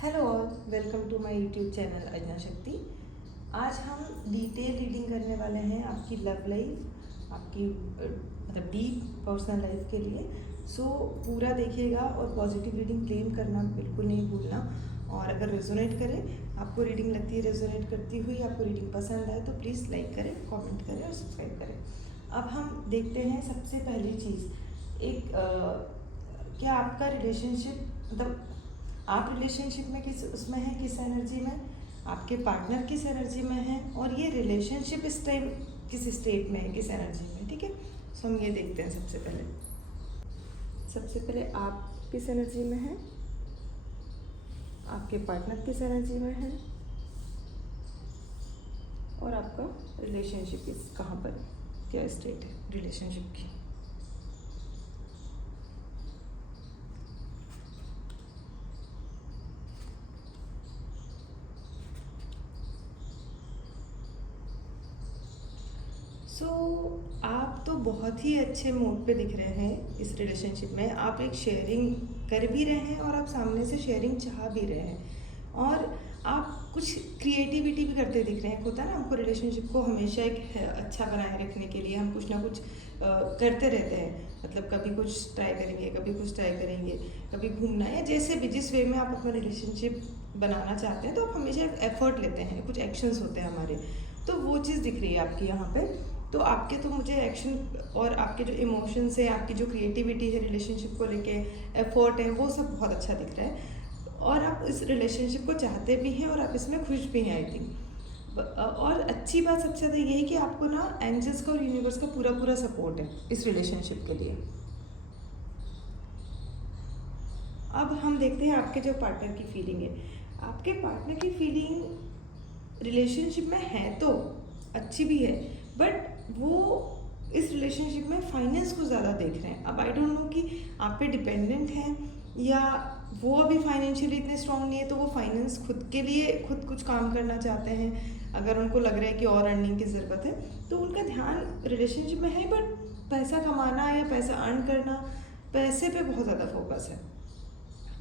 Hello all, welcome to my YouTube channel Ajna Shakti. आज हम detail reading करने वाले हैं आपकी लव लाइफ, आपकी मतलब डीप पर्सनल लाइफ के लिए। सो पूरा देखिएगा और पॉजिटिव रीडिंग क्लेम करना बिल्कुल नहीं भूलना। और अगर रेजोनेट करे, आपको रीडिंग लगती है रेजोनेट करती हुई, आपको रीडिंग पसंद आए तो प्लीज़ लाइक करें, कमेंट करें और सब्सक्राइब करें। अब हम देखते हैं सबसे पहली चीज़, क्या आपका रिलेशनशिप, मतलब आप रिलेशनशिप में किस उसमें हैं, किस एनर्जी में, आपके पार्टनर किस एनर्जी में है, और ये रिलेशनशिप इस टाइम किस स्टेट में है, किस एनर्जी में। ठीक है, सो हम ये देखते हैं। सबसे पहले आप किस एनर्जी में हैं, आपके पार्टनर किस एनर्जी में है, और आपका रिलेशनशिप किस कहाँ पर, क्या स्टेट है रिलेशनशिप की। आप तो बहुत ही अच्छे मूड पे दिख रहे हैं इस रिलेशनशिप में। आप एक शेयरिंग कर भी रहे हैं और आप सामने से शेयरिंग चाह भी रहे हैं, और आप कुछ क्रिएटिविटी भी करते दिख रहे हैं। होता है ना, हमको रिलेशनशिप को हमेशा एक अच्छा बनाए रखने के लिए हम कुछ ना कुछ करते रहते हैं। मतलब कभी कुछ ट्राई करेंगे, कभी कुछ ट्राई करेंगे, कभी घूमना, या जैसे भी जिस वे में आप अपना रिलेशनशिप बनाना चाहते हैं, तो आप हमेशा एफर्ट लेते हैं, कुछ एक्शंस होते हैं हमारे। तो वो चीज़ दिख रही है आपकी यहाँ पे। तो आपके तो मुझे एक्शन और आपके जो इमोशंस है, आपकी जो क्रिएटिविटी है रिलेशनशिप को लेके, एफर्ट है, वो सब बहुत अच्छा दिख रहा है। और आप इस रिलेशनशिप को चाहते भी हैं और आप इसमें खुश भी हैं, आई थिंक। और अच्छी बात सबसे ज़्यादा ये है कि आपको ना एंजल्स का और यूनिवर्स का पूरा पूरा सपोर्ट है इस रिलेशनशिप के लिए। अब हम देखते हैं आपके जो पार्टनर की फीलिंग है। आपके पार्टनर की फीलिंग रिलेशनशिप में है तो अच्छी भी है, बट वो इस रिलेशनशिप में फाइनेंस को ज़्यादा देख रहे हैं। अब आई डोंट नो कि आप पे डिपेंडेंट हैं, या वो अभी फाइनेंशियली इतने स्ट्रांग नहीं है, तो वो फाइनेंस खुद के लिए खुद कुछ काम करना चाहते हैं। अगर उनको लग रहा है कि और अर्निंग की ज़रूरत है, तो उनका ध्यान रिलेशनशिप में है, बट पैसा कमाना या पैसा अर्न करना, पैसे पे बहुत ज़्यादा फोकस है।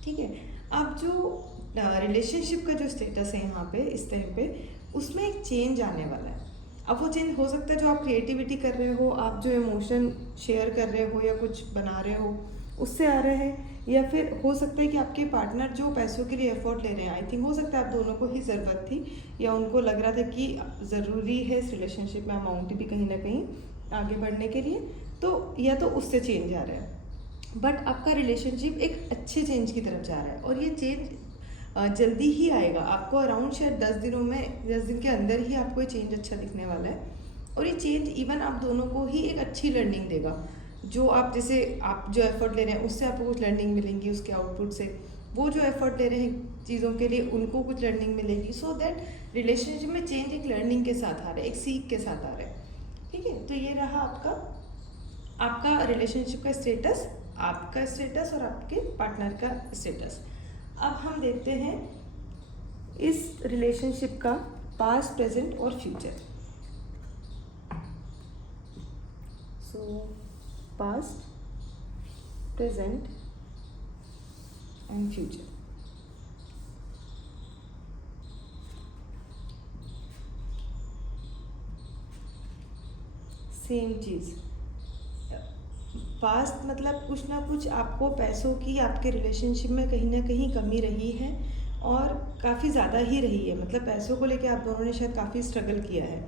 ठीक है, अब जो रिलेशनशिप का जो स्टेटस है यहाँ पे इस टाइम पे, उसमें एक चेंज आने वाला है। अब वो चेंज हो सकता है जो आप क्रिएटिविटी कर रहे हो, आप जो इमोशन शेयर कर रहे हो या कुछ बना रहे हो उससे आ रहा है, या फिर हो सकता है कि आपके पार्टनर जो पैसों के लिए एफर्ट ले रहे हैं, आई थिंक हो सकता है आप दोनों को ही ज़रूरत थी, या उनको लग रहा था कि ज़रूरी है इस रिलेशनशिप में अमाउंट भी कहीं ना कहीं आगे बढ़ने के लिए, तो या तो उससे चेंज आ रहा है। बट आपका रिलेशनशिप एक अच्छे चेंज की तरफ जा रहा है, और ये चेंज जल्दी ही आएगा। आपको अराउंड शायद 10 दिनों में, 10 दिन के अंदर ही आपको ये चेंज अच्छा दिखने वाला है। और ये चेंज इवन आप दोनों को ही एक अच्छी लर्निंग देगा। जो आप जैसे आप जो एफर्ट ले रहे हैं उससे आपको कुछ लर्निंग मिलेंगी, उसके आउटपुट से वो जो एफर्ट ले रहे हैं चीज़ों के लिए उनको कुछ लर्निंग मिलेगी। सो दैट रिलेशनशिप में चेंज एक लर्निंग के साथ आ रहा है, एक सीख के साथ आ रहा है। ठीक है, तो ये रहा आपका रिलेशनशिप का स्टेटस, आपका स्टेटस और आपके पार्टनर का स्टेटस। अब हम देखते हैं इस रिलेशनशिप का पास्ट, प्रेजेंट और future. So past, present and future. Same cheese, past मतलब कुछ ना कुछ आपको पैसों की आपके रिलेशनशिप में कहीं ना कहीं कमी रही है, और काफ़ी ज़्यादा ही रही है। मतलब पैसों को लेके आप दोनों ने शायद काफ़ी स्ट्रगल किया है।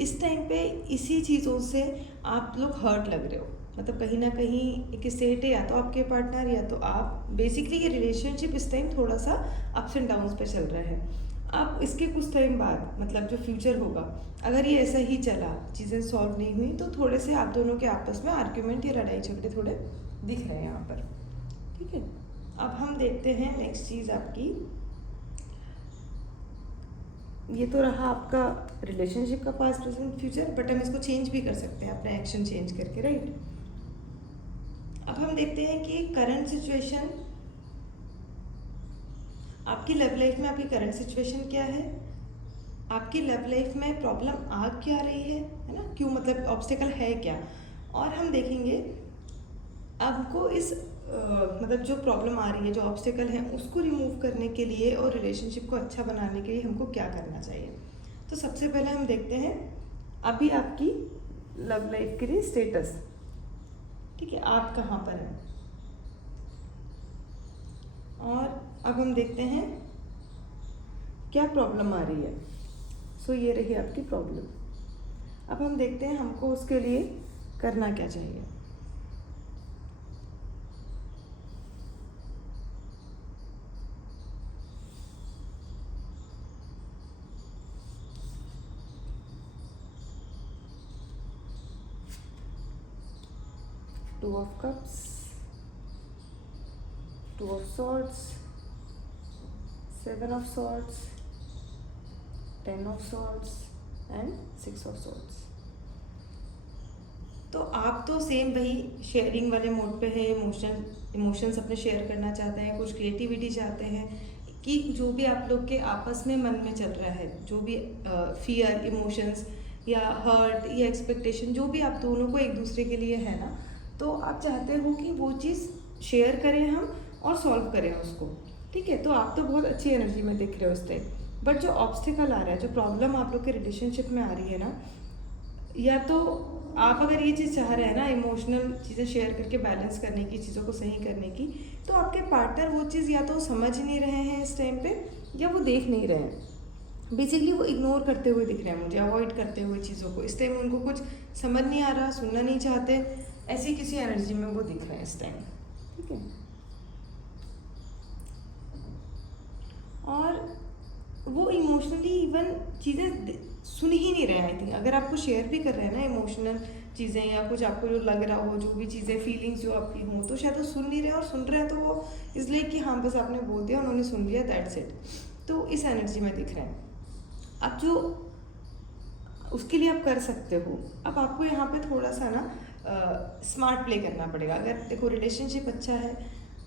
इस टाइम पे इसी चीज़ों से आप लोग हर्ट लग रहे हो। मतलब कहीं ना कहीं एक स्टेट है, या तो आपके पार्टनर या तो आप। बेसिकली ये रिलेशनशिप इस टाइम थोड़ा सा अप्स एंड डाउन्स पे चल रहा है। अब इसके कुछ टाइम बाद, मतलब जो फ्यूचर होगा, अगर ये ऐसा ही चला, चीज़ें सॉल्व नहीं हुई, तो थोड़े से आप दोनों के आपस में आर्ग्यूमेंट या लड़ाई झगड़े थोड़े दिख रहे हैं यहाँ पर। ठीक है, अब हम देखते हैं नेक्स्ट चीज़ आपकी। ये तो रहा आपका रिलेशनशिप का पास्ट, प्रेजेंट, फ्यूचर, बट हम इसको चेंज भी कर सकते हैं अपना एक्शन चेंज करके, राइट। अब हम देखते हैं कि करंट सिचुएशन, आपकी लव लाइफ में आपकी करंट सिचुएशन क्या है, आपकी लव लाइफ में प्रॉब्लम आ क्या रही है ना, क्यों, मतलब ऑब्स्टेकल है क्या। और हम देखेंगे आपको इस मतलब जो प्रॉब्लम आ रही है, जो ऑब्स्टिकल है, उसको रिमूव करने के लिए और रिलेशनशिप को अच्छा बनाने के लिए हमको क्या करना चाहिए। तो सबसे पहले हम देखते हैं अभी आपकी लव लाइफ के लिए स्टेटस, ठीक है, आप कहाँ पर हैं। और अब हम देखते हैं क्या प्रॉब्लम आ रही है। सो ये रही आपकी प्रॉब्लम। अब हम देखते हैं हमको उसके लिए करना क्या चाहिए। Two of cups, two of swords, seven of swords, 10 of swords and 6 of swords. तो आप तो सेम वही शेयरिंग वाले मोड पे है, इमोशंस अपने शेयर करना चाहते हैं, कुछ क्रिएटिविटी चाहते हैं कि जो भी आप लोग के आपस में मन में चल रहा है, जो भी फियर, इमोशंस या हर्ट या एक्सपेक्टेशन, जो भी आप दोनों को एक दूसरे के लिए है ना, तो आप चाहते हो कि वो चीज़ शेयर करें हम और सॉल्व करें उसको, ठीक है। तो आप तो बहुत अच्छी एनर्जी में दिख रहे हो इस टाइम, बट जो ऑब्स्टिकल आ रहा है, जो प्रॉब्लम आप लोग के रिलेशनशिप में आ रही है ना, या तो आप अगर ये चीज़ चाह रहे हैं ना, इमोशनल चीज़ें शेयर करके बैलेंस करने की, चीज़ों को सही करने की, तो आपके पार्टनर वो चीज़ या तो समझ नहीं रहे हैं इस टाइम पे, या वो देख नहीं रहे हैं। बेसिकली वो इग्नोर करते हुए दिख रहे हैं मुझे, अवॉइड करते हुए चीज़ों को। इस टाइम उनको कुछ समझ नहीं आ रहा, सुनना नहीं चाहते, ऐसी किसी एनर्जी में वो दिख रहे हैं इस टाइम, ठीक है। और वो इमोशनली इवन चीज़ें सुन ही नहीं रहे हैं। आई थिंक अगर आपको शेयर भी कर रहे हैं ना इमोशनल चीज़ें, या कुछ आपको जो लग रहा हो, जो भी चीज़ें, फीलिंग्स जो आपकी हों, तो शायद वो सुन नहीं रहे हैं, और सुन रहे हैं तो वो इसलिए कि हाँ बस आपने बोल दिया, उन्होंने सुन लिया, दैट्स इट। तो इस एनर्जी में दिख रहे हैं। अब जो उसके लिए आप कर सकते हो, अब आपको यहाँ पे थोड़ा सा ना स्मार्ट प्ले करना पड़ेगा। अगर देखो रिलेशनशिप अच्छा है,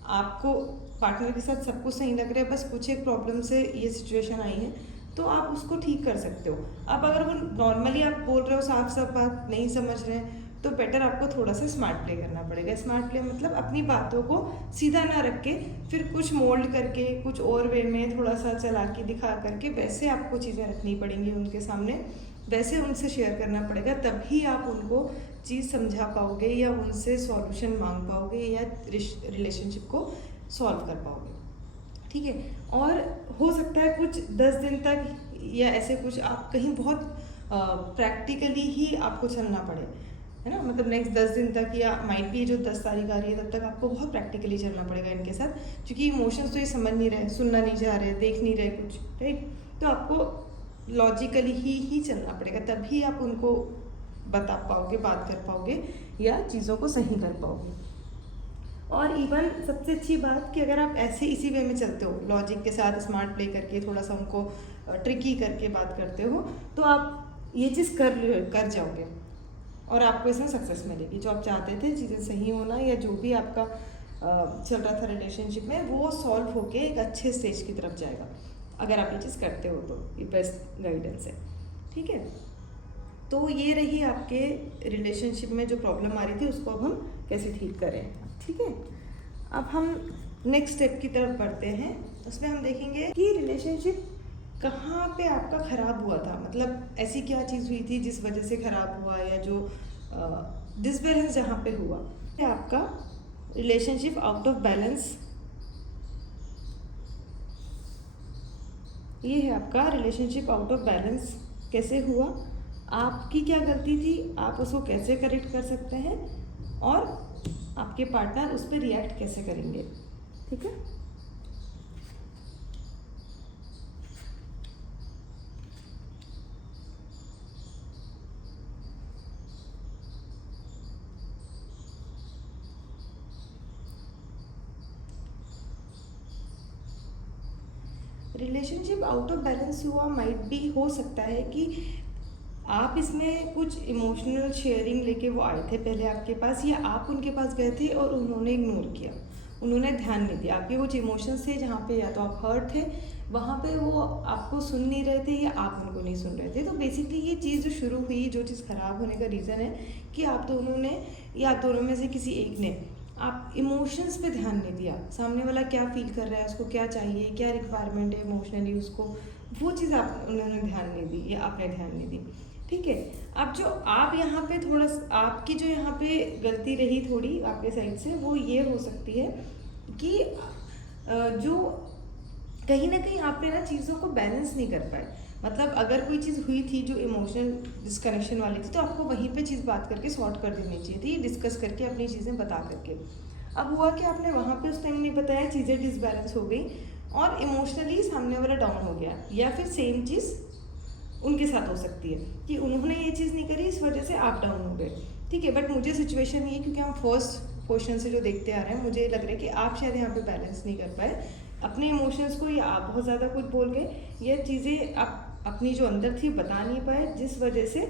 आपको पार्टनर के साथ सब कुछ सही लग रहा है, बस कुछ एक प्रॉब्लम से ये सिचुएशन आई है, तो आप उसको ठीक कर सकते हो। अब अगर वो नॉर्मली आप बोल रहे हो, साफ साफ बात नहीं समझ रहे हैं, तो बेटर आपको थोड़ा सा स्मार्ट प्ले करना पड़ेगा। स्मार्ट प्ले मतलब अपनी बातों को सीधा ना रख के, फिर कुछ मोल्ड करके, कुछ और वे में थोड़ा सा चला के, दिखा करके, वैसे आपको चीज़ें रखनी पड़ेंगी उनके सामने, वैसे उनसे शेयर करना पड़ेगा, तभी आप उनको चीज़ समझा पाओगे, या उनसे सॉल्यूशन मांग पाओगे, या रिलेशनशिप को सॉल्व कर पाओगे, ठीक है। और हो सकता है कुछ 10 दिन तक या ऐसे कुछ आप कहीं बहुत प्रैक्टिकली ही आपको चलना पड़े, है ना, मतलब नेक्स्ट 10 दिन तक, या माइट भी जो 10 तारीख आ रही है तब तक आपको बहुत प्रैक्टिकली चलना पड़ेगा इनके साथ, क्योंकि इमोशंस तो ये समझ नहीं रहे, सुनना नहीं चाह रहे, देख नहीं रहे कुछ, राइट। तो आपको लॉजिकली ही चलना पड़ेगा, तभी आप उनको बता पाओगे, बात कर पाओगे, या चीज़ों को सही कर पाओगे। और इवन सबसे अच्छी बात कि अगर आप ऐसे इसी वे में चलते हो, लॉजिक के साथ स्मार्ट प्ले करके, थोड़ा सा उनको ट्रिकी करके बात करते हो, तो आप ये चीज़ कर जाओगे, और आपको इसमें सक्सेस मिलेगी। जो आप चाहते थे, चीज़ें सही होना, या जो भी आपका चल रहा था रिलेशनशिप में, वो सॉल्व होके एक अच्छे स्टेज की तरफ जाएगा, अगर आप ये चीज़ करते हो तो। ये बेस्ट गाइडेंस है, ठीक है। तो ये रही आपके रिलेशनशिप में जो प्रॉब्लम आ रही थी, उसको अब हम कैसे ठीक करें, ठीक है। अब हम नेक्स्ट स्टेप की तरफ बढ़ते हैं। उसमें हम देखेंगे कि रिलेशनशिप कहाँ पे आपका ख़राब हुआ था, मतलब ऐसी क्या चीज़ हुई थी जिस वजह से ख़राब हुआ, या जो डिसबैलेंस जहाँ पे हुआ है आपका रिलेशनशिप आउट ऑफ बैलेंस। ये है आपका रिलेशनशिप आउट ऑफ बैलेंस कैसे हुआ, आपकी क्या गलती थी, आप उसको कैसे करेक्ट कर सकते हैं, और आपके पार्टनर उस पर रिएक्ट कैसे करेंगे, ठीक है। रिलेशनशिप आउट ऑफ बैलेंस हुआ माइट भी हो सकता है कि आप इसमें कुछ इमोशनल शेयरिंग लेके वो आए थे पहले आपके पास, या आप उनके पास गए थे और उन्होंने इग्नोर किया, उन्होंने ध्यान नहीं दिया। आपके कुछ इमोशंस थे जहाँ पे या तो आप हर्ट थे, वहाँ पे वो आपको सुन नहीं रहे थे, या आप उनको नहीं सुन रहे थे। तो बेसिकली ये चीज़ जो शुरू हुई, जो चीज़ ख़राब होने का रीज़न है कि आप दोनों ने, या आप दोनों में से किसी एक ने आप इमोशंस पे ध्यान नहीं दिया, सामने वाला क्या फील कर रहा है, उसको क्या चाहिए, क्या रिक्वायरमेंट है इमोशनली उसको, वो चीज़ आप उन्होंने ध्यान नहीं दी या आपने ध्यान नहीं दी। ठीक है। अब जो आप यहाँ पे थोड़ा आपकी जो यहाँ पे गलती रही थोड़ी आपके साइड से, वो ये हो सकती है कि जो कहीं ना कहीं आपने ना चीज़ों को बैलेंस नहीं कर पाए। मतलब अगर कोई चीज़ हुई थी जो इमोशनल डिस्कनेक्शन वाली थी, तो आपको वहीं पे चीज़ बात करके सॉर्ट कर देनी चाहिए थी, डिस्कस करके अपनी चीज़ें बता करके। अब हुआ कि आपने वहाँ पे उस टाइम नहीं बताया, चीज़ें डिसबैलेंस हो गई और इमोशनली सामने वाला डाउन हो गया। या फिर सेम चीज़ उनके साथ हो सकती है कि उन्होंने ये चीज़ नहीं करी, इस वजह से आप डाउन हो गए। ठीक है, बट मुझे सिचुएशन ये, क्योंकि हम फर्स्ट क्वेश्चन से जो देखते आ रहे हैं, मुझे लग रहा है कि आप शायद यहाँ पे बैलेंस नहीं कर पाए अपने इमोशंस को, या आप बहुत ज़्यादा कुछ बोल गए, या चीज़ें आप अपनी जो अंदर थी बता नहीं पाए, जिस वजह से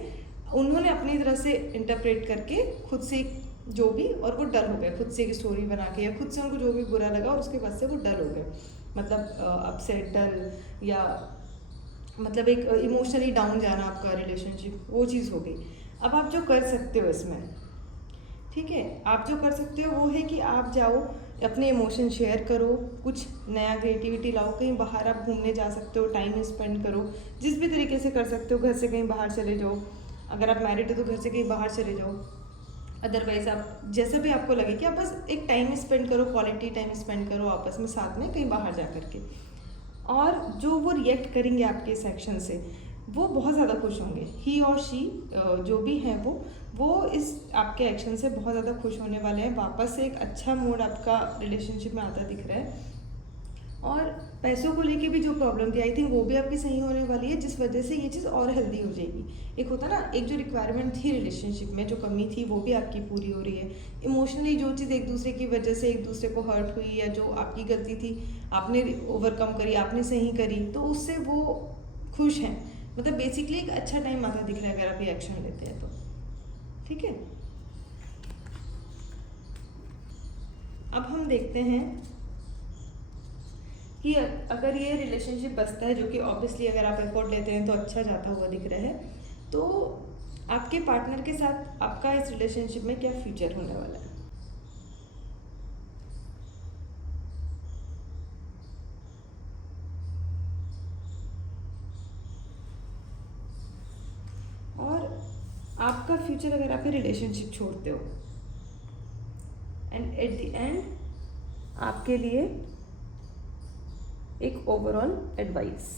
उन्होंने अपनी तरह से इंटरप्रेट करके खुद से जो भी, और वो डर हो गए खुद से एक स्टोरी बना के, या खुद से उनको जो भी बुरा लगा और उसके बाद से वो डर हो गए, मतलब अपसेट, डर, या मतलब एक इमोशनली डाउन जाना आपका रिलेशनशिप, वो चीज़ हो गई। अब आप जो कर सकते हो इसमें, ठीक है, आप जो कर सकते हो वो है कि आप जाओ अपने इमोशन शेयर करो, कुछ नया क्रिएटिविटी लाओ, कहीं बाहर आप घूमने जा सकते हो, टाइम स्पेंड करो, जिस भी तरीके से कर सकते हो, घर से कहीं बाहर चले जाओ, अगर आप मैरिड हो तो घर से कहीं बाहर चले जाओ, अदरवाइज आप जैसा भी आपको लगे कि आप बस एक टाइम स्पेंड करो, क्वालिटी टाइम स्पेंड करो आपस में साथ में कहीं बाहर जा करके। और जो वो रिएक्ट करेंगे आपके इस एक्शन से, वो बहुत ज़्यादा खुश होंगे, ही और शी जो भी हैं वो इस आपके एक्शन से बहुत ज़्यादा खुश होने वाले हैं। वापस से एक अच्छा मूड आपका रिलेशनशिप में आता दिख रहा है। और पैसों को लेके भी जो प्रॉब्लम थी, आई थिंक वो भी आपकी सही होने वाली है, जिस वजह से ये चीज़ और हेल्दी हो जाएगी। एक होता ना, एक जो रिक्वायरमेंट थी रिलेशनशिप में, जो कमी थी, वो भी आपकी पूरी हो रही है। इमोशनली जो चीज़ एक दूसरे की वजह से एक दूसरे को हर्ट हुई, या जो आपकी गलती थी आपने ओवरकम करी, आपने सही करी, तो उससे वो खुश हैं। मतलब बेसिकली एक अच्छा टाइम आता दिख रहा है अगर आप ये एक्शन लेते हैं तो। ठीक है, अब हम देखते हैं कि अगर ये रिलेशनशिप बसता है, जो कि ऑब्वियसली अगर आप एफर्ट लेते हैं तो अच्छा जाता हुआ दिख रहा है, तो आपके पार्टनर के साथ आपका इस रिलेशनशिप में क्या फ्यूचर होने वाला है। और आपका फ्यूचर अगर आप ये रिलेशनशिप छोड़ते हो, एंड एट द एंड आपके लिए एक ओवरऑल एडवाइस,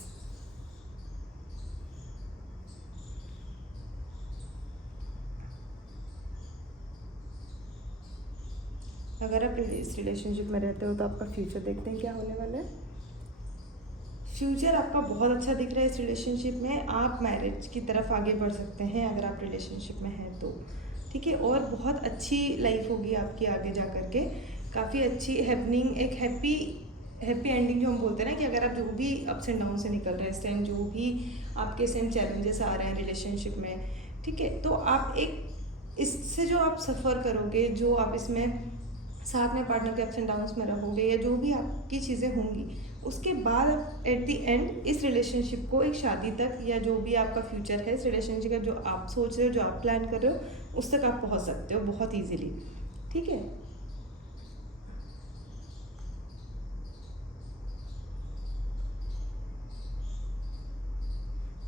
अगर आप इस रिलेशनशिप में रहते हो तो आपका फ्यूचर देखते हैं क्या होने वाला है। फ्यूचर आपका बहुत अच्छा दिख रहा है इस रिलेशनशिप में, आप मैरिज की तरफ आगे बढ़ सकते हैं अगर आप रिलेशनशिप में हैं तो। ठीक है, और बहुत अच्छी लाइफ होगी आपकी आगे जा कर के, काफ़ी अच्छी हैपनिंग, एक हैप्पी एंडिंग जो हम बोलते हैं ना, कि अगर आप जो भी अप्स एंड डाउन से निकल रहे हैं इस टाइम, जो भी आपके सेम चैलेंजेस आ रहे हैं रिलेशनशिप में, ठीक है, तो आप एक इससे जो आप सफ़र करोगे, जो आप इसमें साथ में पार्टनर के अप्स एंड डाउन्स में रहोगे, या जो भी आपकी चीज़ें होंगी, उसके बाद एट द एंड इस रिलेशनशिप को एक शादी तक, या जो भी आपका फ्यूचर है इस रिलेशनशिप का, जो आप सोच रहे हो, जो आप प्लान कर रहे हो, उस तक आप पहुंच सकते हो बहुत ईजीली। ठीक है,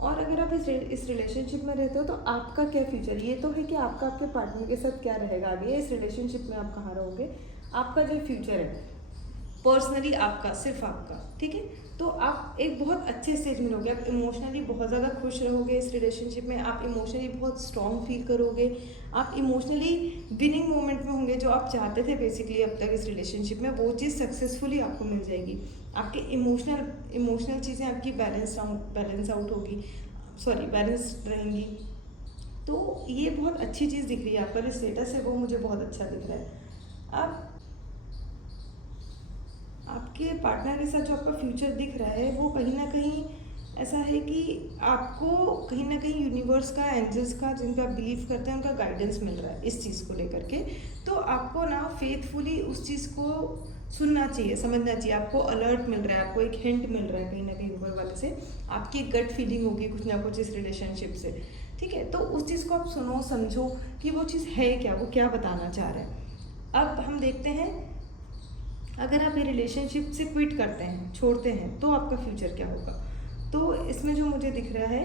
और अगर आप इस रिलेशनशिप में रहते हो तो आपका क्या फ्यूचर, ये तो है कि आपका आपके पार्टनर के साथ क्या रहेगा आगे, इस रिलेशनशिप में आप कहाँ रहोगे, आपका जो फ्यूचर है पर्सनली आपका, सिर्फ आपका। ठीक है, तो आप एक बहुत अच्छे स्टेज में रहोगे, आप इमोशनली बहुत ज़्यादा खुश रहोगे इस रिलेशनशिप में, आप इमोशनली बहुत स्ट्रॉन्ग फील करोगे, आप इमोशनली विनिंग मोमेंट में होंगे, जो आप चाहते थे बेसिकली अब तक इस रिलेशनशिप में, वो चीज़ सक्सेसफुली आपको मिल जाएगी। आपके इमोशनल चीज़ें आपकी बैलेंस आउट होगी, सॉरी बैलेंस रहेंगी। तो ये बहुत अच्छी चीज़ दिख रही है, आपका जो स्टेटस है वो मुझे बहुत अच्छा दिख रहा है। अब आपके पार्टनर के साथ जो आपका फ्यूचर दिख रहा है, वो कहीं ना कहीं ऐसा है कि आपको कहीं ना कहीं यूनिवर्स का, एंजल्स का, जिन पे आप बिलीव करते हैं, उनका गाइडेंस मिल रहा है इस चीज़ को लेकर के। तो आपको ना फेथफुली उस चीज़ को सुनना चाहिए, समझना चाहिए, आपको अलर्ट मिल रहा है, आपको एक हिंट मिल रहा है कहीं ना कहीं ऊपर वाले से, आपकी गट फीलिंग होगी कुछ ना कुछ इस रिलेशनशिप से। ठीक है, तो उस चीज़ को आप सुनो, समझो कि वो चीज़ है क्या, वो क्या बताना चाह रहा है। अब हम देखते हैं, अगर आप ये रिलेशनशिप से क्विट करते हैं, छोड़ते हैं, तो आपका फ्यूचर क्या होगा। तो इसमें जो मुझे दिख रहा है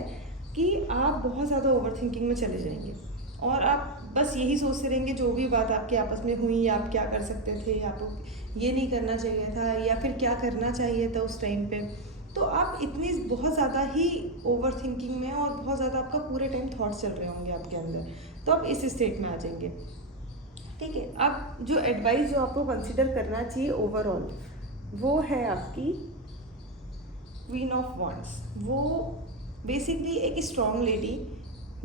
कि आप बहुत ज़्यादा ओवर थिंकिंग में चले जाएंगे और आप बस यही सोचते रहेंगे, जो भी बात आपके आपस में हुई, या आप क्या कर सकते थे, आपको ये नहीं करना चाहिए था, या फिर क्या करना चाहिए था उस टाइम पे। तो आप इतनी बहुत ज़्यादा ही ओवर थिंकिंग में, और बहुत ज़्यादा आपका पूरे टाइम थॉट्स चल रहे होंगे आपके अंदर, तो आप इस स्टेट में आ जाएंगे। ठीक है, अब जो एडवाइस जो आपको कंसिडर करना चाहिए ओवरऑल, वो है आपकी क्वीन ऑफ वॉन्ड्स। वो बेसिकली एक स्ट्रॉन्ग लेडी,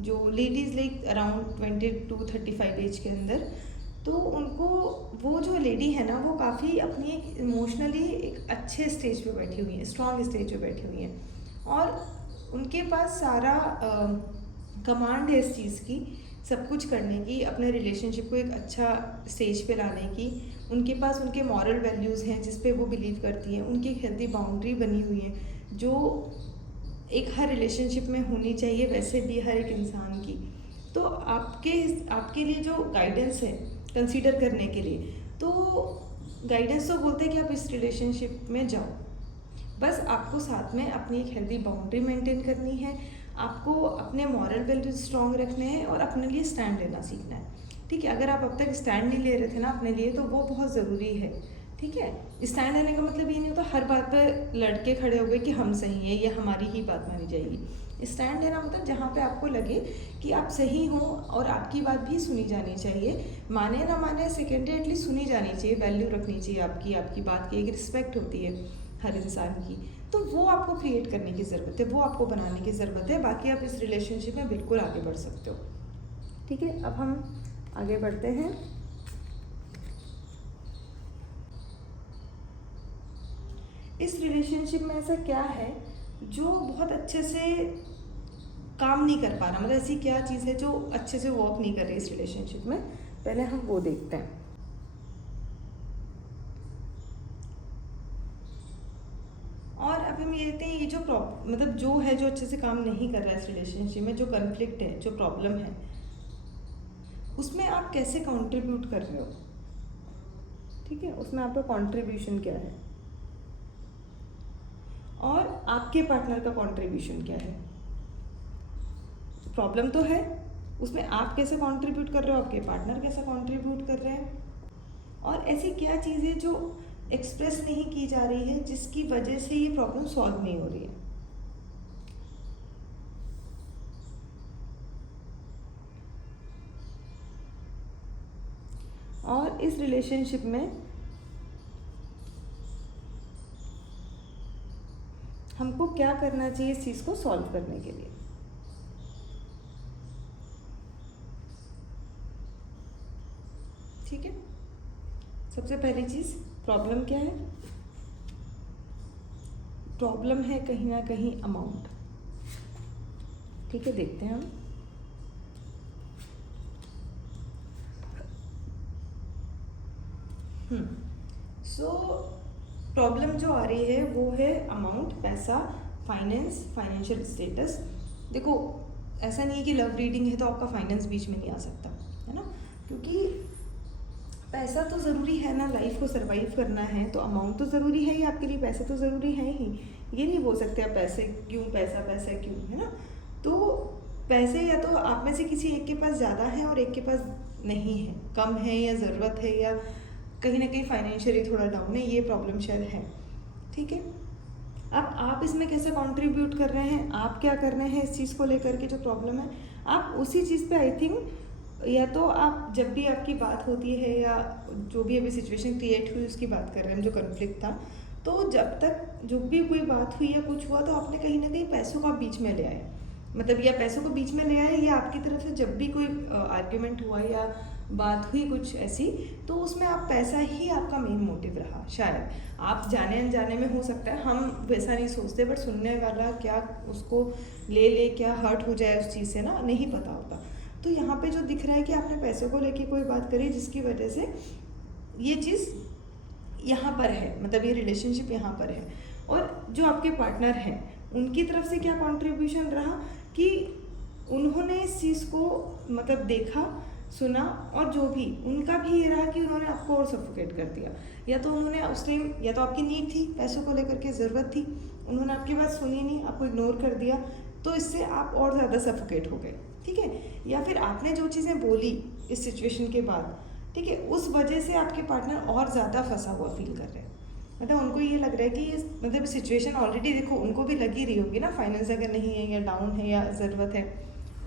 जो ladies like around 20 to 35 age के अंदर, तो उनको, वो जो लेडी है ना, वो काफ़ी अपनी एक इमोशनली एक अच्छे स्टेज पे बैठी हुई है, स्ट्रॉन्ग स्टेज पे बैठी हुई हैं, और उनके पास सारा कमांड है इस चीज़ की, सब कुछ करने की, अपने रिलेशनशिप को एक अच्छा स्टेज पे लाने की। उनके पास उनके मॉरल वैल्यूज़ हैं जिस पे वो बिलीव करती हैं, उनकी एक हेल्दी बाउंड्री बनी हुई है, जो एक हर रिलेशनशिप में होनी चाहिए, वैसे भी हर एक इंसान की। तो आपके लिए जो गाइडेंस है कंसीडर करने के लिए, तो गाइडेंस तो बोलते हैं कि आप इस रिलेशनशिप में जाओ, बस आपको साथ में अपनी एक हेल्दी बाउंड्री मेंटेन करनी है, आपको अपने मॉरल वैल्यूज स्ट्रॉन्ग रखने हैं और अपने लिए स्टैंड लेना सीखना है। ठीक है, अगर आप अब तक स्टैंड नहीं ले रहे थे ना अपने लिए, तो वो बहुत ज़रूरी है। ठीक है, स्टैंड लेने का मतलब ये नहीं होता हर बात पर लड़के खड़े हो गए कि हम सही हैं, ये हमारी ही बात मानी जाएगी। स्टैंड लेना मतलब जहाँ पे आपको लगे कि आप सही हो और आपकी बात भी सुनी जानी चाहिए, माने ना माने सेकेंडरी एटलीस्ट सुनी जानी चाहिए, वैल्यू रखनी चाहिए आपकी बात की एक रिस्पेक्ट होती है हर इंसान की। तो वो आपको क्रिएट करने की ज़रूरत है, वो आपको बनाने की ज़रूरत है, बाकी आप इस रिलेशनशिप में बिल्कुल आगे बढ़ सकते हो। ठीक है, अब हम आगे बढ़ते हैं। इस रिलेशनशिप में ऐसा क्या है जो बहुत अच्छे से काम नहीं कर पा रहा, मतलब ऐसी क्या चीज़ है जो अच्छे से वर्क नहीं कर रही इस रिलेशनशिप में, पहले हम वो देखते हैं। और अब हम ये देखते हैं, ये जो मतलब जो है, जो अच्छे से काम नहीं कर रहा है इस रिलेशनशिप में, जो कन्फ्लिक्ट है, जो प्रॉब्लम है, उसमें आप कैसे कंट्रीब्यूट कर रहे हो। ठीक है, उसमें आपका कंट्रीब्यूशन क्या है और आपके पार्टनर का कंट्रीब्यूशन क्या है। प्रॉब्लम तो है, उसमें आप कैसे कंट्रीब्यूट कर रहे हो, आपके पार्टनर कैसा कंट्रीब्यूट कर रहे हैं, और ऐसी क्या चीज़ें जो एक्सप्रेस नहीं की जा रही है जिसकी वजह से ये प्रॉब्लम सॉल्व नहीं हो रही है। और इस रिलेशनशिप में हमको क्या करना चाहिए इस चीज़ को सॉल्व करने के लिए। ठीक है, सबसे पहली चीज़, प्रॉब्लम क्या है। प्रॉब्लम है कहीं ना कहीं अमाउंट। ठीक है, देखते हैं हम। सो प्रॉब्लम जो आ रही है वो है अमाउंट, पैसा, फाइनेंशियल स्टेटस। देखो, ऐसा नहीं है कि लव रीडिंग है तो आपका फाइनेंस बीच में नहीं आ सकता, है ना, क्योंकि पैसा तो ज़रूरी है ना, लाइफ को सरवाइव करना है तो अमाउंट तो ज़रूरी है ही आपके लिए, पैसे तो ज़रूरी है ही। ये नहीं बोल सकते आप पैसे क्यों, पैसा क्यों, है ना। तो पैसे या तो आप में से किसी एक के पास ज़्यादा है और एक के पास नहीं है, कम है या ज़रूरत है, या कहीं ना कहीं फाइनेंशियली थोड़ा डाउन है, ये प्रॉब्लम शायद है। ठीक है, अब आप इसमें कैसे कंट्रीब्यूट कर रहे हैं, आप क्या कर रहे हैं इस चीज़ को लेकर के जो प्रॉब्लम है, आप उसी चीज़ पे आई थिंक, या तो आप जब भी आपकी बात होती है या जो भी अभी सिचुएशन क्रिएट हुई उसकी बात कर रहे हैं, जो कन्फ्लिक्ट था, तो जब तक जो भी कोई बात हुई या कुछ हुआ तो आपने कहीं ना कहीं पैसों का बीच में ले आए, मतलब या पैसों को बीच में ले आए, या आपकी तरफ से जब भी कोई आर्ग्यूमेंट हुआ या बात हुई कुछ ऐसी, तो उसमें आप पैसा ही आपका मेन मोटिव रहा। शायद आप जाने अनजाने में, हो सकता है, हम वैसा नहीं सोचते, बट सुनने वाला क्या उसको ले क्या हर्ट हो जाए उस चीज़ से ना, नहीं पता होता। तो यहाँ पे जो दिख रहा है कि आपने पैसों को लेके कोई बात करी जिसकी वजह से ये चीज़ यहाँ पर है, मतलब ये रिलेशनशिप यहाँ पर है। और जो आपके पार्टनर हैं उनकी तरफ से क्या कंट्रीब्यूशन रहा कि उन्होंने इस चीज़ को मतलब देखा सुना, और जो भी उनका भी ये रहा कि उन्होंने आपको और सफोकेट कर दिया। या तो उन्होंने उस टाइम, या तो आपकी नीड थी, पैसों को लेकर के ज़रूरत थी, उन्होंने आपकी बात सुनी नहीं, आपको इग्नोर कर दिया, तो इससे आप और ज़्यादा सफोकेट हो गए, ठीक है। या फिर आपने जो चीज़ें बोली इस सिचुएशन के बाद, ठीक है, उस वजह से आपके पार्टनर और ज़्यादा फंसा हुआ फील कर रहे हैं। मतलब उनको ये लग रहा है कि ये मतलब सिचुएशन ऑलरेडी, देखो उनको भी लगी रही होगी ना, फाइनेंस अगर नहीं है या डाउन है या ज़रूरत है,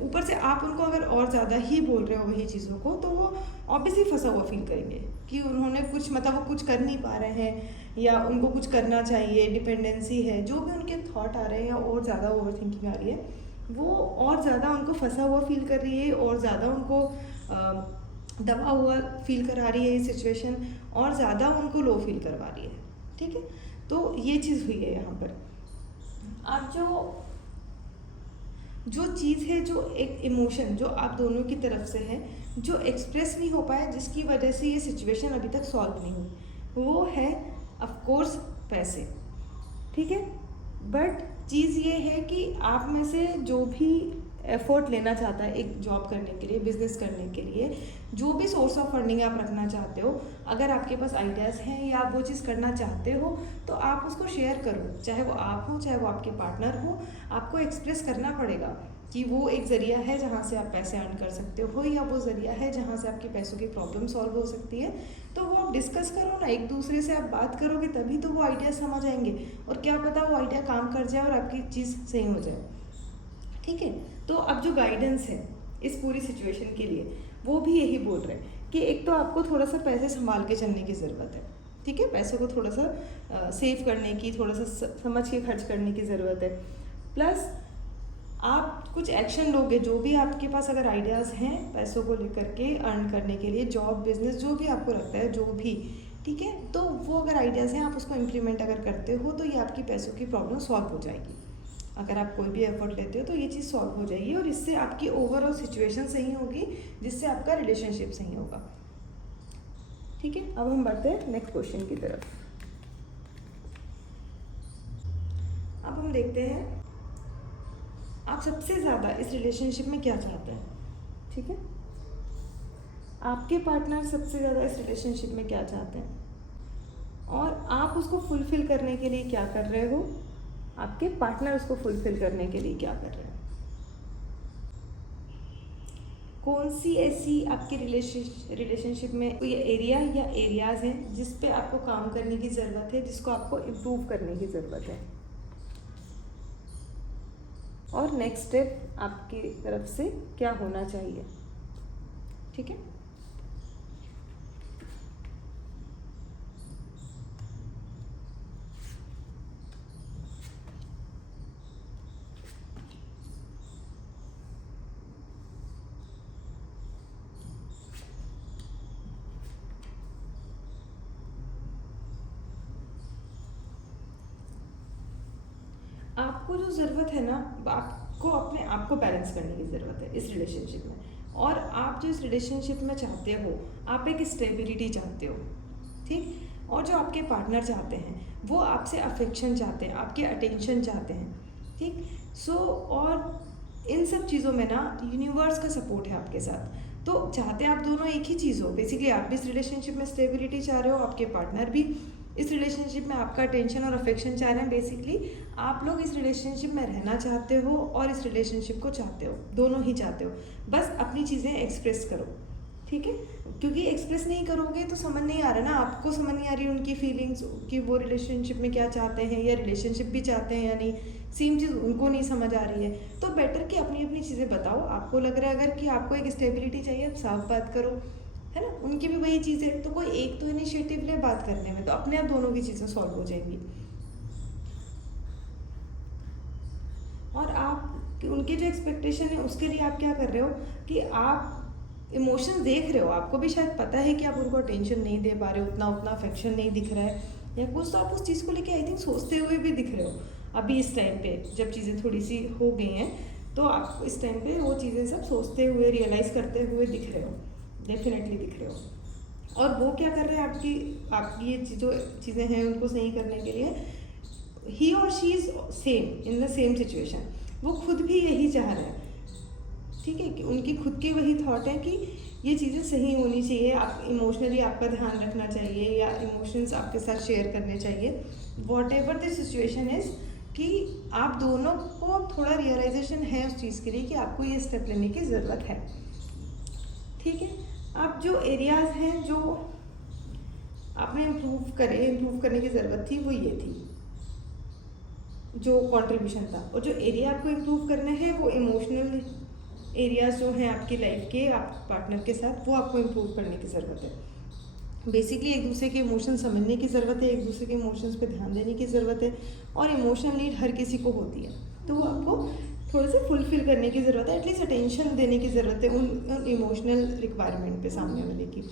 ऊपर से आप उनको अगर और ज़्यादा ही बोल रहे हो वही चीज़ों को, तो वो ऑब्वियसली फंसा हुआ फील करेंगे कि उन्होंने कुछ, मतलब वो कुछ कर नहीं पा रहे हैं, या उनको कुछ करना चाहिए, डिपेंडेंसी है, जो भी उनके थॉट आ रहे हैं, या और ज़्यादा ओवर थिंकिंग आ रही है, वो और ज़्यादा उनको फंसा हुआ फील कर रही है, और ज़्यादा उनको दबा हुआ फील करा रही है ये सिचुएशन, और ज़्यादा उनको लो फील करवा रही है, ठीक है। तो ये चीज़ हुई है यहाँ पर। अब जो चीज़ है, जो एक इमोशन जो आप दोनों की तरफ से है, जो एक्सप्रेस नहीं हो पाया, जिसकी वजह से ये सिचुएशन अभी तक सॉल्व नहीं हुई, वो है ऑफ कोर्स पैसे, ठीक है। बट चीज़ ये है कि आप में से जो भी एफर्ट लेना चाहता है एक जॉब करने के लिए, बिजनेस करने के लिए, जो भी सोर्स ऑफ फंडिंग आप रखना चाहते हो, अगर आपके पास आइडियाज़ हैं या आप वो चीज़ करना चाहते हो, तो आप उसको शेयर करो, चाहे वो आप हो, चाहे वो आपके पार्टनर हो। आपको एक्सप्रेस करना पड़ेगा कि वो एक ज़रिया है जहाँ से आप पैसे अर्न कर सकते हो, या वो ज़रिया है जहाँ से आपके पैसों की प्रॉब्लम सॉल्व हो सकती है। तो वो आप डिस्कस करो ना, एक दूसरे से आप बात करोगे तभी तो वो आइडिया समझ आएंगे, और क्या पता वो आइडिया काम कर जाए और आपकी चीज़ सही हो जाए, ठीक है। तो अब जो गाइडेंस है इस पूरी सिचुएशन के लिए, वो भी यही बोल रहे हैं कि एक तो आपको थोड़ा सा पैसे संभाल के चलने की ज़रूरत है, ठीक है। पैसों को थोड़ा सा सेव करने की, थोड़ा सा समझ के खर्च करने की ज़रूरत है। प्लस आप कुछ एक्शन लोगे, जो भी आपके पास अगर आइडियाज़ हैं पैसों को लेकर के अर्न करने के लिए, जॉब, बिजनेस, जो भी आपको लगता है, जो भी, ठीक है, तो वो अगर आइडियाज़ हैं, आप उसको इम्प्लीमेंट अगर करते हो, तो ये आपकी पैसों की प्रॉब्लम सॉल्व हो जाएगी। अगर आप कोई भी एफर्ट लेते हो तो ये चीज़ सॉल्व हो जाएगी, और इससे आपकी ओवरऑल सिचुएशन सही होगी, जिससे आपका रिलेशनशिप सही होगा, ठीक है। अब हम बढ़ते हैं नेक्स्ट क्वेश्चन की तरफ। अब हम देखते हैं आप सबसे ज़्यादा इस रिलेशनशिप में क्या चाहते हैं, ठीक है। आपके पार्टनर सबसे ज़्यादा इस रिलेशनशिप में क्या चाहते हैं, और आप उसको फुलफिल करने के लिए क्या कर रहे हो, आपके पार्टनर उसको फुलफिल करने के लिए क्या कर रहे हैं। कौन सी ऐसी आपके रिलेशनशिप में कोई एरिया या एरियाज़ हैं जिस पे आपको काम करने की ज़रूरत है, जिसको आपको इम्प्रूव करने की ज़रूरत है, और नेक्स्ट स्टेप आपकी तरफ से क्या होना चाहिए, ठीक है। आपको जो ज़रूरत है ना, आपको अपने आप को बैलेंस करने की ज़रूरत है इस रिलेशनशिप में, और आप जो इस रिलेशनशिप में चाहते हो, आप एक स्टेबिलिटी चाहते हो, ठीक। और जो आपके पार्टनर चाहते हैं, वो आपसे अफेक्शन चाहते हैं, आपके अटेंशन चाहते हैं, ठीक। सो और इन सब चीज़ों में ना यूनिवर्स का सपोर्ट है आपके साथ। तो चाहते आप दोनों एक ही चीज़ हो, बेसिकली आप भी इस रिलेशनशिप में स्टेबिलिटी चाह रहे हो, आपके पार्टनर भी इस रिलेशनशिप में आपका अटेंशन और अफेक्शन चाह रहे हैं। बेसिकली आप लोग इस रिलेशनशिप में रहना चाहते हो, और इस रिलेशनशिप को चाहते हो, दोनों ही चाहते हो। बस अपनी चीज़ें एक्सप्रेस करो, ठीक है। क्योंकि एक्सप्रेस नहीं करोगे तो समझ नहीं आ रहा ना, आपको समझ नहीं आ रही उनकी फीलिंग्स कि वो रिलेशनशिप में क्या चाहते हैं, या रिलेशनशिप भी चाहते हैं या नहीं, सेम चीज़ उनको नहीं समझ आ रही है। तो बेटर कि अपनी अपनी चीज़ें बताओ। आपको लग रहा है अगर कि आपको एक स्टेबिलिटी चाहिए, आप साफ बात करो, है ना। उनकी भी वही चीज़ है, तो कोई एक तो इनिशिएटिव ले बात करने में, तो अपने आप दोनों की चीज़ें सॉल्व हो जाएंगी। और आप उनके जो एक्सपेक्टेशन है उसके लिए आप क्या कर रहे हो कि आप इमोशंस देख रहे हो, आपको भी शायद पता है कि आप उनको अटेंशन नहीं दे पा रहे हो, उतना अफेक्शन नहीं दिख रहा है, या कुछ तो आप उस चीज़ को लेके आई थिंक सोचते हुए भी दिख रहे हो। अभी इस टाइम पे जब चीज़ें थोड़ी सी हो गई हैं, तो आप इस टाइम पे वो चीज़ें सब सोचते हुए, रियलाइज़ करते हुए दिख रहे हो, डेफिनेटली दिख रहे हो। और वो क्या कर रहे हैं, आपकी ये जो चीज़ें हैं उनको सही करने के लिए, ही और she is same in the same situation. वो खुद भी यही चाह रहे हैं, ठीक है, कि उनकी खुद की वही थॉट है कि ये चीज़ें सही होनी चाहिए। आप इमोशनली आपका ध्यान रखना चाहिए या इमोशंस आपके साथ शेयर करने चाहिए। What ever the situation is, कि आप दोनों को थोड़ा रियलाइजेशन है उस चीज़ के लिए कि आपको ये स्टेप लेने की ज़रूरत है। ठीक है। अब जो एरियाज़ हैं जो आपने इम्प्रूव करने की ज़रूरत थी, वो ये थी जो कंट्रीब्यूशन था। और जो एरिया आपको इम्प्रूव करना है वो इमोशनल एरियाज जो हैं आपकी लाइफ के, आप पार्टनर के साथ, वो आपको इम्प्रूव करने की ज़रूरत है। बेसिकली एक दूसरे के इमोशन समझने की ज़रूरत है, एक दूसरे के इमोशंस पे ध्यान देने की ज़रूरत है। और इमोशनल नीड हर किसी को होती है, तो वो आपको थोड़ा सा फुलफिल करने की ज़रूरत है, एटलीस्ट अटेंशन देने की ज़रूरत है उन इमोशनल रिक्वायरमेंट पे सामने वाले की।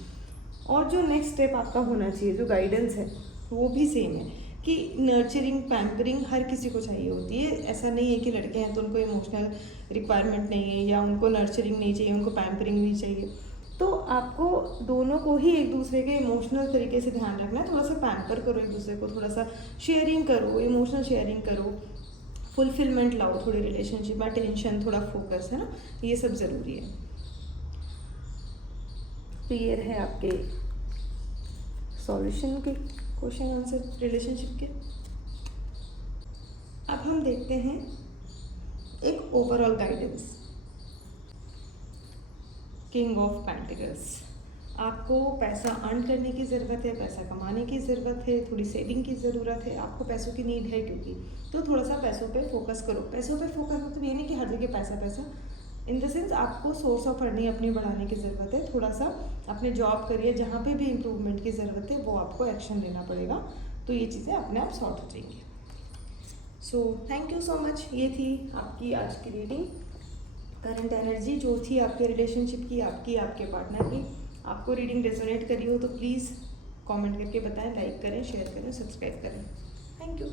और जो नेक्स्ट स्टेप आपका होना चाहिए, जो गाइडेंस है, वो भी सेम है कि नर्चरिंग, पैम्परिंग हर किसी को चाहिए होती है। ऐसा नहीं है कि लड़के हैं तो उनको इमोशनल रिक्वायरमेंट नहीं है या उनको नर्चरिंग नहीं चाहिए, उनको पैम्परिंग नहीं चाहिए। तो आपको दोनों को ही एक दूसरे के इमोशनल तरीके से ध्यान रखना है। थोड़ा सा पैम्पर करो एक दूसरे को, थोड़ा सा शेयरिंग करो, इमोशनल शेयरिंग करो, फुलफिलमेंट लाओ थोड़ी रिलेशनशिप में, अटेंशन, थोड़ा फोकस, है ना, ये सब ज़रूरी है। तो ये है आपके सॉल्यूशन के क्वेश्चन आंसर रिलेशनशिप के। अब हम देखते हैं एक overall guidance. King of pentacles, आपको पैसा अर्न करने की ज़रूरत है, पैसा कमाने की ज़रूरत है, थोड़ी सेविंग की ज़रूरत है, आपको पैसों की नीड है क्योंकि, तो थोड़ा सा पैसों पे फोकस करो। पैसों पे फोकस मतलब ये नहीं कि हर जगह पैसा पैसा, इन द सेंस आपको सोर्स ऑफ अर्निंग अपनी बढ़ाने की ज़रूरत है। थोड़ा सा अपने जॉब करिए, जहाँ पे भी इम्प्रूवमेंट की ज़रूरत है वो आपको एक्शन लेना पड़ेगा, तो ये चीज़ें अपने आप सॉर्ट हो जाएंगी। So thank you so much. ये थी आपकी आज की रीडिंग। करंट एनर्जी जो थी आपके रिलेशनशिप की, आपकी, आपके पार्टनर की। आपको रीडिंग रेजोनेट करी हो तो प्लीज़ कमेंट करके बताएं, लाइक करें, शेयर करें, सब्सक्राइब करें। Thank you.